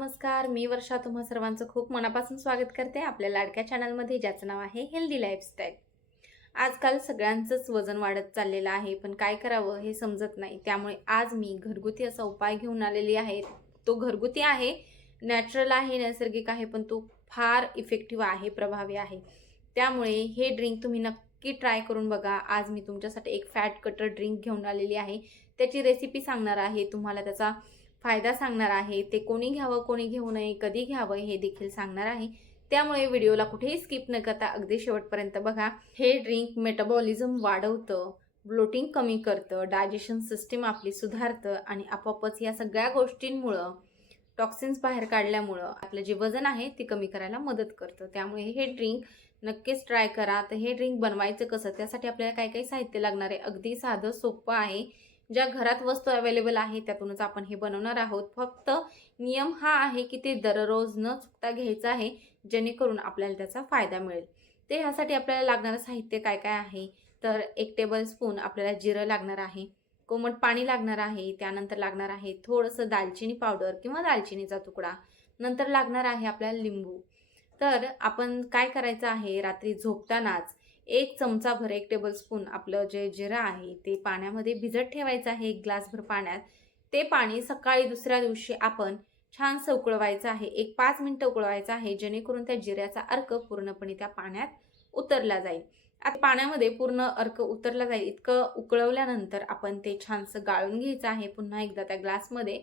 नमस्कार. मी वर्षा तुम्हा सर्वांचं खूप मनापासून स्वागत करते आपल्या लाडक्या चॅनलमध्ये, ज्याचं नाव आहे हेल्दी लाईफस्टाईल. आजकाल सगळ्यांचंच वजन वाढत चाललेलं आहे, पण काय करावं हे समजत नाही. त्यामुळे आज मी घरगुती असा उपाय घेऊन आलेली आहे. तो घरगुती आहे, नॅचरल आहे, नैसर्गिक आहे, पण तो फार इफेक्टिव्ह आहे, प्रभावी आहे. त्यामुळे हे ड्रिंक तुम्ही नक्की ट्राय करून बघा. आज मी तुमच्यासाठी एक फॅट कटर ड्रिंक घेऊन आलेली आहे. त्याची रेसिपी सांगणार आहे, तुम्हाला त्याचा फायदा सांगणार आहे. ते कोणी घ्यावं, कोणी घेऊ नये, कधी घ्यावं हे देखील सांगणार आहे. त्यामुळे व्हिडिओला कुठेही स्किप न करता अगदी शेवटपर्यंत बघा. हे ड्रिंक मेटाबॉलिझम वाढवतं, ब्लोटिंग कमी करतं, डायजेशन सिस्टीम आपली सुधारतं आणि आपोआपच या सगळ्या गोष्टींमुळं, टॉक्सिन्स बाहेर काढल्यामुळं आपलं जे वजन आहे ते कमी करायला मदत करतं. त्यामुळे हे ड्रिंक नक्कीच ट्राय करा. तर हे ड्रिंक बनवायचं कसं, त्यासाठी आपल्याला काय काय साहित्य लागणार आहे, अगदी साधं सोपं आहे. ज्या घरात वस्तू अवेलेबल आहे त्यातूनच आपण हे बनवणार आहोत. फक्त नियम हा आहे की ते दररोज न चुकता घ्यायचं आहे, जेणेकरून आपल्याला त्याचा फायदा मिळेल. ते ह्यासाठी आपल्याला लागणारं साहित्य काय काय आहे, तर 1 टेबलस्पून आपल्याला जिरं लागणार आहे, कोमट पाणी लागणार आहे, त्यानंतर लागणार आहे थोडंसं दालचिनी पावडर किंवा दालचिनीचा तुकडा, नंतर लागणार आहे आपल्याला लिंबू. तर आपण काय करायचं आहे, रात्री झोपतानाच 1 चमचाभर 1 टेबलस्पून आपलं जे जिरं आहे ते पाण्यामध्ये भिजत ठेवायचं आहे, 1 ग्लासभर पाण्यात. ते पाणी सकाळी दुसऱ्या दिवशी आपण छानसं उकळवायचं आहे. 5 मिनिटं उकळवायचं आहे, जेणेकरून त्या जिऱ्याचा अर्क पूर्णपणे त्या पाण्यात उतरला जाईल. आता पाण्यामध्ये पूर्ण अर्क उतरला जाईल इतकं उकळवल्यानंतर आपण ते छानसं गाळून घ्यायचं आहे. पुन्हा एकदा त्या ग्लासमध्ये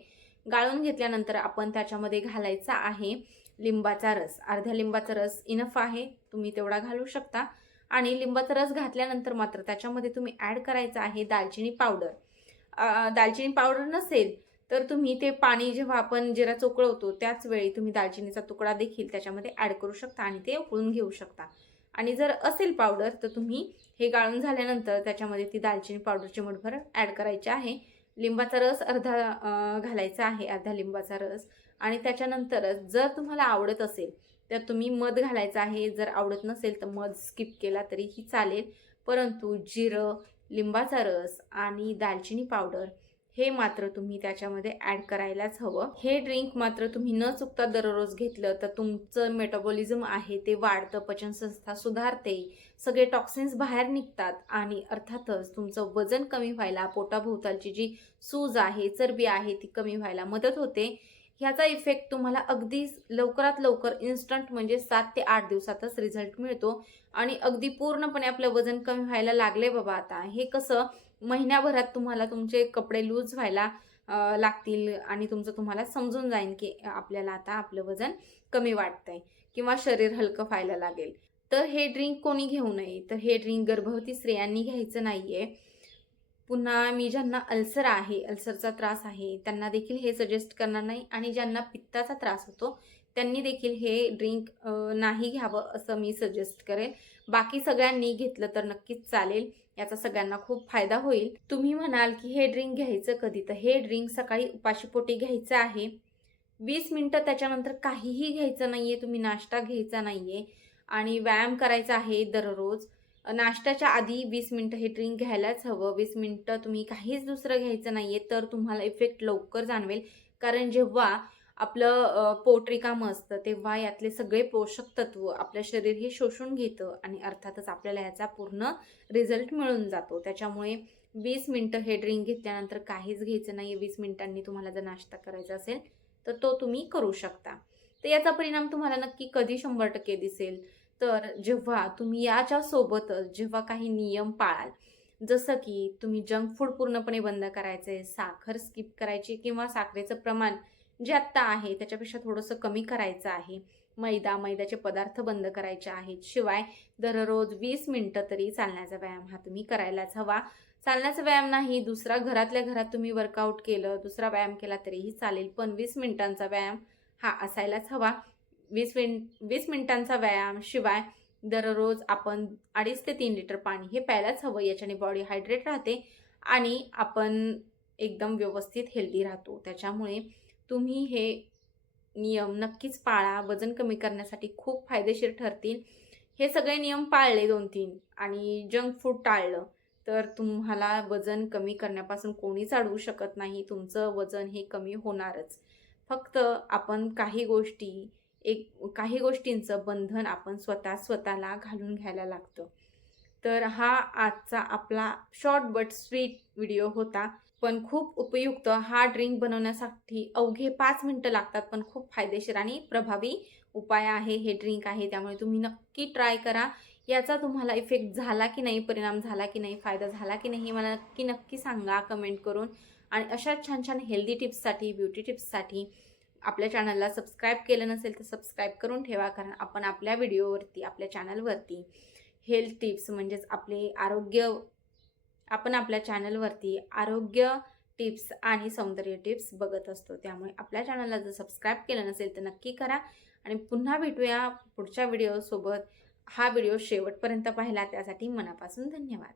गाळून घेतल्यानंतर आपण त्याच्यामध्ये घालायचा आहे लिंबाचा रस. अर्ध्या लिंबाचा रस इनफ आहे, तुम्ही तेवढा घालू शकता. आणि लिंबाचा रस घातल्यानंतर मात्र त्याच्यामध्ये तुम्ही ॲड करायचं आहे दालचिनी पावडर. दालचिनी पावडर नसेल तर तुम्ही ते पाणी जेव्हा आपण जिरा उकळवतो त्याच वेळी तुम्ही दालचिनीचा तुकडा देखील त्याच्यामध्ये ॲड करू शकता आणि ते उकळून घेऊ शकता. आणि जर असेल पावडर तर तुम्ही हे गाळून झाल्यानंतर त्याच्यामध्ये ती दालचिनी पावडर चिमूटभर ॲड करायची आहे. लिंबाचा रस अर्धा घालायचा आहे, अर्धा लिंबाचा रस. आणि त्याच्यानंतरच जर तुम्हाला आवडत असेल तर तुम्ही मध घालायचा आहे. जर आवडत नसेल तर मध स्किप केला तरीही चालेल. परंतु जिरं, लिंबाचा रस आणि दालचिनी पावडर हे मात्र तुम्ही त्याच्यामध्ये ॲड करायलाच हवं. हे ड्रिंक मात्र तुम्ही न चुकता दररोज घेतलं तर तुमचं मेटाबॉलिझम आहे ते वाढतं, पचनसंस्था सुधारते, सगळे टॉक्सिन्स बाहेर निघतात आणि अर्थातच तुमचं वजन कमी व्हायला, पोटाभोवतालची जी सूज आहे, चरबी आहे ती कमी व्हायला मदत होते. ह्याचा इफेक्ट तुम्हाला अगदी लवकरात लवकर इन्स्टंट म्हणजे 7 ते 8 दिवसातच रिझल्ट मिळतो आणि अगदी पूर्णपणे आपलं वजन कमी व्हायला लागले बाबा आता. हे कसं महिन्याभरात तुम्हाला तुमचे कपडे लूज व्हायला लागतील आणि तुमचं तुम्हाला समजून जाईल की आपल्याला आता आपलं वजन कमी वाटतंय किंवा शरीर हलकं व्हायला लागेल. तर हे ड्रिंक कोणी घेऊ नये. तर हे ड्रिंक गर्भवती स्त्रियांनी घ्यायचं नाहीये. पुन्हा मी ज्यांना अल्सर आहे, अल्सरचा त्रास आहे, त्यांना देखील हे सजेस्ट करणार नाही आणि ज्यांना पित्ताचा त्रास होतो त्यांनी देखील हे ड्रिंक नाही घ्यावं असं मी सजेस्ट करेल. बाकी सगळ्यांनी घेतलं तर नक्कीच चालेल. याचा सगळ्यांना खूप फायदा होईल. तुम्ही म्हणाल की हे ड्रिंक घ्यायचं कधी, तर हे ड्रिंक सकाळी उपाशीपोटी घ्यायचं आहे. 20 मिनिटं त्याच्यानंतर काहीही घ्यायचं नाहीये, तुम्ही नाश्ता घ्यायचा नाहीये आणि व्यायाम करायचा आहे दररोज. नाश्त्याच्या आधी 20 मिनिटं हे ड्रिंक घ्यायलाच हवं. 20 मिनिटं तुम्ही काहीच दुसरं घ्यायचं नाहीये, तर तुम्हाला इफेक्ट लवकर जाणवेल. कारण जेव्हा आपलं पोट रिकामं असतं तेव्हा यातले सगळे पोषक तत्व आपलं शरीर हे शोषून घेतं आणि अर्थातच आपल्याला याचा पूर्ण रिझल्ट मिळून जातो. त्याच्यामुळे 20 मिनिटं हे ड्रिंक घेतल्यानंतर काहीच घ्यायचं नाही. 20 मिनिटांनी तुम्हाला जर नाश्ता करायचा असेल तर तो तुम्ही करू शकता. तर याचा परिणाम तुम्हाला नक्की कधी 100% दिसेल, तर जेव्हा तुम्ही याच्या सोबतच जेव्हा काही नियम पाळाल, जसं की तुम्ही जंक फूड पूर्णपणे बंद करायचे, साखर स्किप करायची किंवा साखरेचं प्रमाण जे आत्ता आहे त्याच्यापेक्षा थोडंसं कमी करायचं आहे. मैद्याचे पदार्थ बंद करायचे आहेत. शिवाय दररोज 20 मिनिटं तरी चालण्याचा व्यायाम हा तुम्ही करायलाच हवा. चालण्याचा व्यायाम नाही, दुसरा घरातल्या घरात तुम्ही वर्कआउट केलं, दुसरा व्यायाम केला तरीही चालेल, पण 20 मिनिटांचा व्यायाम हा असायलाच हवा. 20 मिनिटांचा व्यायाम शिवाय दररोज आपण 2.5 ते 3 लिटर पाणी हे प्यायलाच हवं. याच्याने बॉडी हायड्रेट राहते आणि आपण एकदम व्यवस्थित हेल्दी राहतो. त्याच्यामुळे तुम्ही हे नियम नक्कीच पाळा. वजन कमी करण्यासाठी खूप फायदेशीर ठरतील. हे सगळे नियम पाळले 2-3 आणि जंक फूड टाळलं, तर तुम्हाला वजन कमी करण्यापासून कोणीच अडवू शकत नाही. तुमचं वजन हे कमी होणारच. फक्त आपण काही गोष्टींचं बंधन आपण स्वतःला घालून घ्यायला लागतं. तर हा आजचा आपला शॉर्ट बट स्वीट व्हिडिओ होता. पण खूप उपयुक्त. हा ड्रिंक बनवण्यासाठी अवघे 5 मिनिटं लागतात, पण खूप फायदेशीर आणि प्रभावी उपाय आहे, हे ड्रिंक आहे. त्यामुळे तुम्ही नक्की ट्राय करा. याचा तुम्हाला इफेक्ट झाला की नाही, परिणाम झाला की नाही, फायदा झाला की नाही, मला नक्की सांगा कमेंट करून. आणि अशा छान छान हेल्दी टिप्ससाठी, ब्युटी टिप्ससाठी आपल्या चॅनलला सबस्क्राईब केलं नसेल तर सबस्क्राईब करून ठेवा. कारण आपण आपल्या व्हिडिओवरती, आपल्या चॅनलवरती हेल्थ टिप्स म्हणजेच आपण आपल्या चॅनलवरती आरोग्य टिप्स आणि सौंदर्य टिप्स बघत असतो. त्यामुळे आपल्या चॅनलला जर सबस्क्राईब केलं नसेल तर नक्की करा. आणि पुन्हा भेटूया पुढच्या व्हिडिओसोबत. हा व्हिडिओ शेवटपर्यंत पाहिला त्यासाठी मनापासून धन्यवाद.